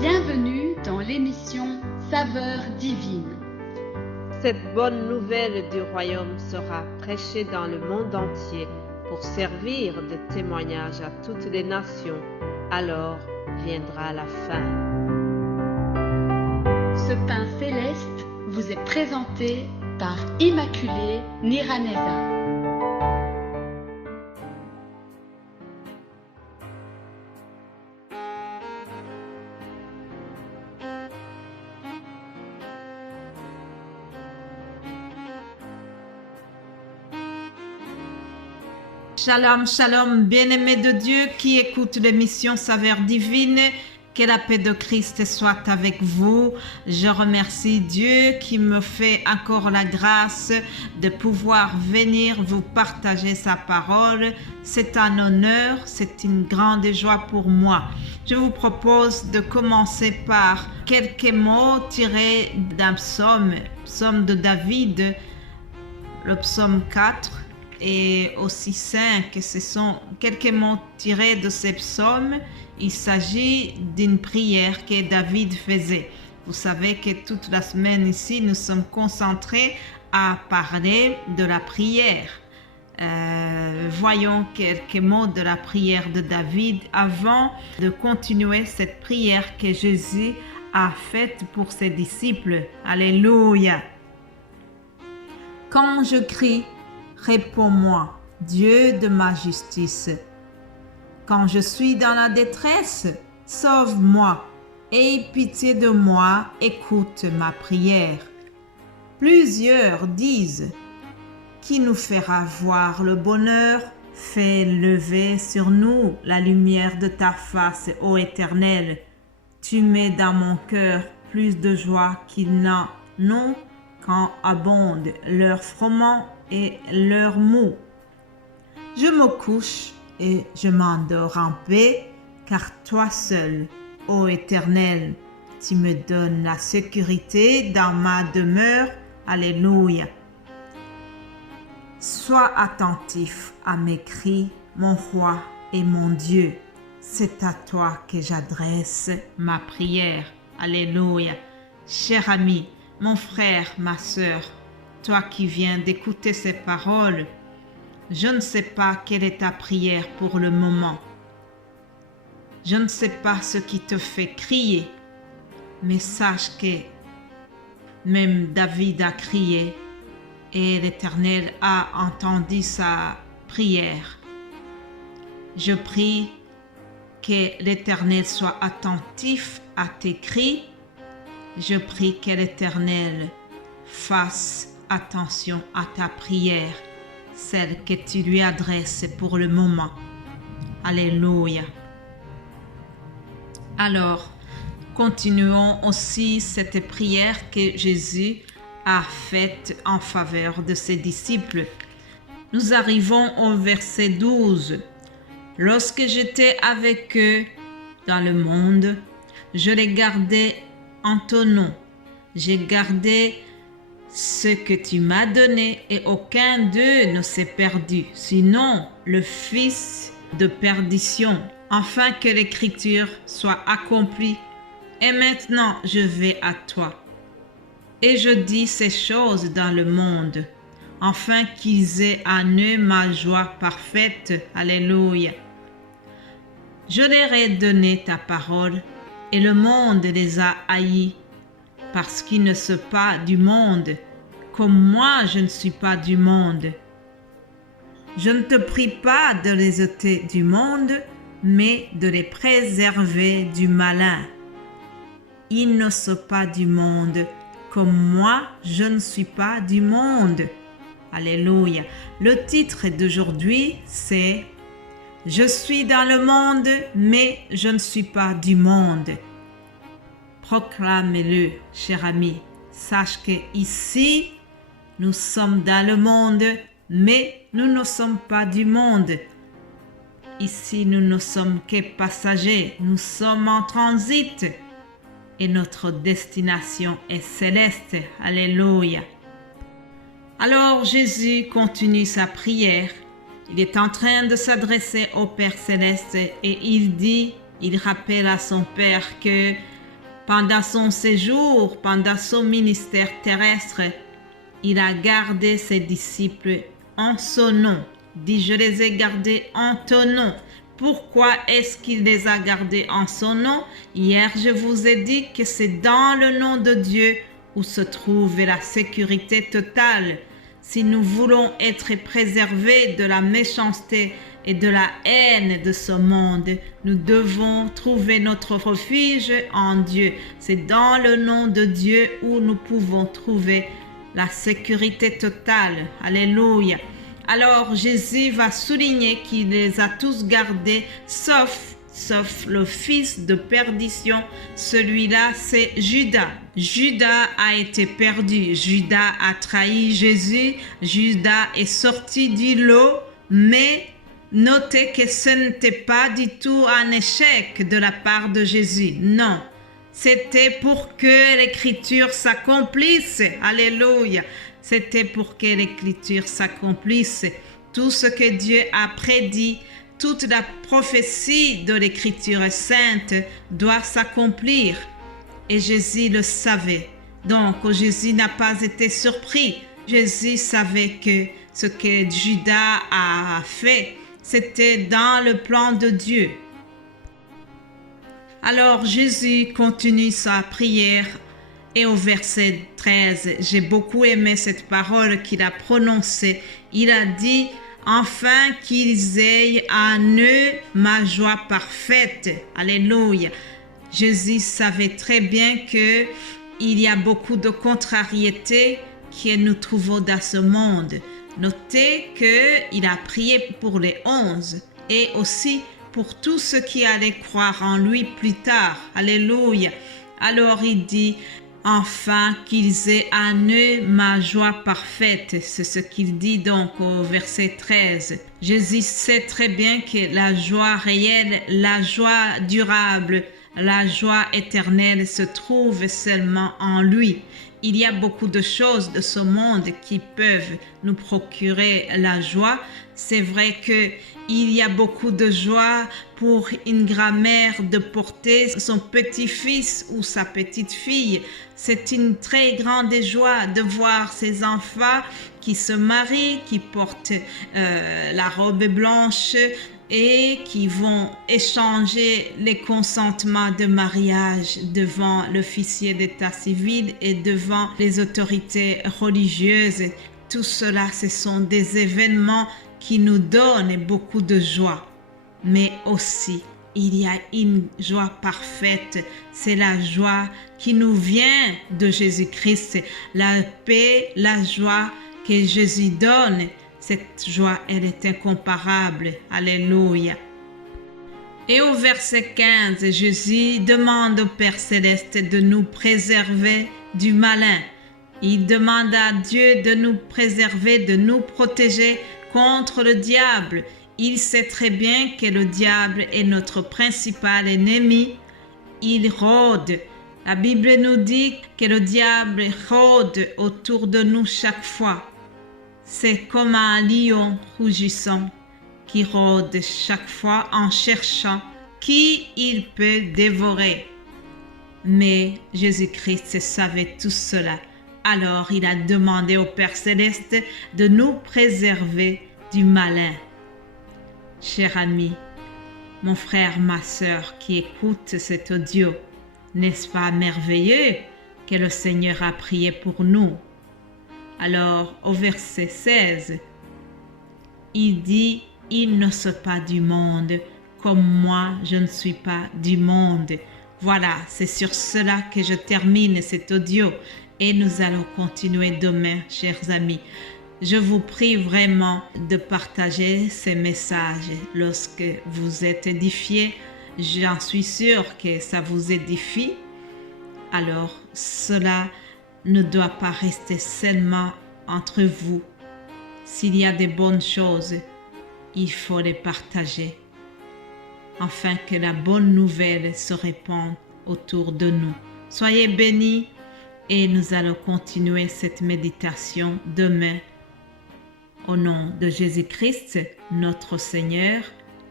Bienvenue dans l'émission Saveurs divines. Cette bonne nouvelle du royaume sera prêchée dans le monde entier pour servir de témoignage à toutes les nations. Alors viendra la fin. Ce pain céleste vous est présenté par Immaculée Niraneza. Shalom, shalom, bien-aimés de Dieu qui écoutent l'émission Saveurs divines, que la paix de Christ soit avec vous. Je remercie Dieu qui me fait encore la grâce de pouvoir venir vous partager sa parole. C'est un honneur, c'est une grande joie pour moi. Je vous propose de commencer par quelques mots tirés d'un psaume de David, le psaume 4. Et aussi 5, ce sont quelques mots tirés de ces psaumes. Il s'agit d'une prière que David faisait. Vous savez que toute la semaine ici, nous sommes concentrés à parler de la prière. Voyons quelques mots de la prière de David avant de continuer cette prière que Jésus a faite pour ses disciples. Alléluia. Quand je crie, réponds-moi, Dieu de ma justice. Quand je suis dans la détresse, sauve-moi. Aie pitié de moi, écoute ma prière. Plusieurs disent, qui nous fera voir le bonheur? Fais lever sur nous la lumière de ta face, ô Éternel. Tu mets dans mon cœur plus de joie qu'ils n'en ont quand abondent leur froment et leur mou. Je me couche et je m'endors en paix, car toi seul, ô Éternel, tu me donnes la sécurité dans ma demeure. Alléluia. Sois attentif à mes cris, mon roi et mon Dieu. C'est à toi que j'adresse ma prière. Alléluia. Cher ami, mon frère, ma sœur, toi qui viens d'écouter ces paroles, je ne sais pas quelle est ta prière pour le moment. Je ne sais pas ce qui te fait crier, mais sache que même David a crié et l'Éternel a entendu sa prière. Je prie que l'Éternel soit attentif à tes cris. Je prie que l'Éternel fasse attention à ta prière, celle que tu lui adresses pour le moment. Alléluia. Alors, continuons aussi cette prière que Jésus a faite en faveur de ses disciples. Nous arrivons au verset 12. Lorsque j'étais avec eux dans le monde, je les gardais en ton nom. J'ai gardé ce que tu m'as donné et aucun d'eux ne s'est perdu, sinon le fils de perdition, afin que l'écriture soit accomplie. Et maintenant je vais à toi. Et je dis ces choses dans le monde, afin qu'ils aient en eux ma joie parfaite. Alléluia. Je leur ai donné ta parole, et le monde les a haïs, parce qu'ils ne sont pas du monde, comme moi je ne suis pas du monde. Je ne te prie pas de les ôter du monde, mais de les préserver du malin. Ils ne sont pas du monde, comme moi je ne suis pas du monde. Alléluia. Le titre d'aujourd'hui c'est « Je suis dans le monde, mais je ne suis pas du monde ». Proclame-le, cher ami. Sache que ici, nous sommes dans le monde, mais nous ne sommes pas du monde. Ici, nous ne sommes que passagers. Nous sommes en transit. Et notre destination est céleste. Alléluia. Alors, Jésus continue sa prière. Il est en train de s'adresser au Père Céleste et il rappelle à son Père que Pendant son séjour, pendant son ministère terrestre, il a gardé ses disciples en son nom. Dit, je les ai gardés en ton nom. Pourquoi est-ce qu'il les a gardés en son nom? Hier, je vous ai dit que c'est dans le nom de Dieu où se trouve la sécurité totale. Si nous voulons être préservés de la méchanceté et de la haine de ce monde, nous devons trouver notre refuge en Dieu. C'est dans le nom de Dieu où nous pouvons trouver la sécurité totale. Alléluia. Alors Jésus va souligner qu'il les a tous gardés, sauf le fils de perdition. Celui-là, c'est Judas. Judas a été perdu. Judas a trahi Jésus. Judas est sorti du lot, mais notez que ce n'était pas du tout un échec de la part de Jésus. Non, c'était pour que l'écriture s'accomplisse. Alléluia. C'était pour que l'écriture s'accomplisse. Tout ce que Dieu a prédit, toute la prophétie de l'écriture sainte doit s'accomplir. Et Jésus le savait. Donc Jésus n'a pas été surpris. Jésus savait que ce que Judas a fait, c'était dans le plan de Dieu. Alors Jésus continue sa prière. Et au verset 13, j'ai beaucoup aimé cette parole qu'il a prononcée. Il a dit, afin qu'ils aient en eux ma joie parfaite. Alléluia. Jésus savait très bien qu'il y a beaucoup de contrariétés que nous trouvons dans ce monde. Notez qu'il a prié pour les 11 et aussi pour tous ceux qui allaient croire en lui plus tard. Alléluia. Alors il dit, afin qu'ils aient en eux ma joie parfaite. C'est ce qu'il dit donc au verset 13. Jésus sait très bien que la joie réelle, la joie durable, la joie éternelle se trouve seulement en lui. Il y a beaucoup de choses de ce monde qui peuvent nous procurer la joie. C'est vrai qu'il y a beaucoup de joie pour une grand-mère de porter son petit-fils ou sa petite-fille. C'est une très grande joie de voir ses enfants qui se marient, qui portent la robe blanche et qui vont échanger les consentements de mariage devant l'officier d'état civil et devant les autorités religieuses. Tout cela, ce sont des événements qui nous donnent beaucoup de joie. Mais aussi, il y a une joie parfaite. C'est la joie qui nous vient de Jésus-Christ. La paix, la joie que Jésus donne. Cette joie, elle est incomparable. Alléluia. Et au verset 15, Jésus demande au Père Céleste de nous préserver du malin. Il demande à Dieu de nous préserver, de nous protéger contre le diable. Il sait très bien que le diable est notre principal ennemi. Il rôde. La Bible nous dit que le diable rôde autour de nous chaque fois. C'est comme un lion rougissant qui rôde chaque fois en cherchant qui il peut dévorer. Mais Jésus-Christ savait tout cela. Alors il a demandé au Père Céleste de nous préserver du malin. Cher ami, mon frère, ma sœur qui écoute cet audio, n'est-ce pas merveilleux que le Seigneur a prié pour nous? Alors au verset 16, il dit, il ne sont pas du monde, comme moi je ne suis pas du monde. Voilà, c'est sur cela que je termine cet audio et nous allons continuer demain, chers amis. Je vous prie vraiment de partager ces messages lorsque vous êtes édifiés. J'en suis sûre que ça vous édifie. Alors, cela ne doit pas rester seulement entre vous. S'il y a des bonnes choses, il faut les partager, afin que la bonne nouvelle se répande autour de nous. Soyez bénis et nous allons continuer cette méditation demain. Au nom de Jésus-Christ, notre Seigneur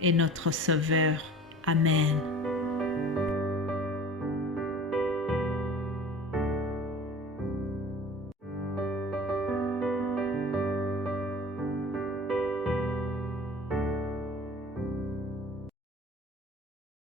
et notre Sauveur. Amen.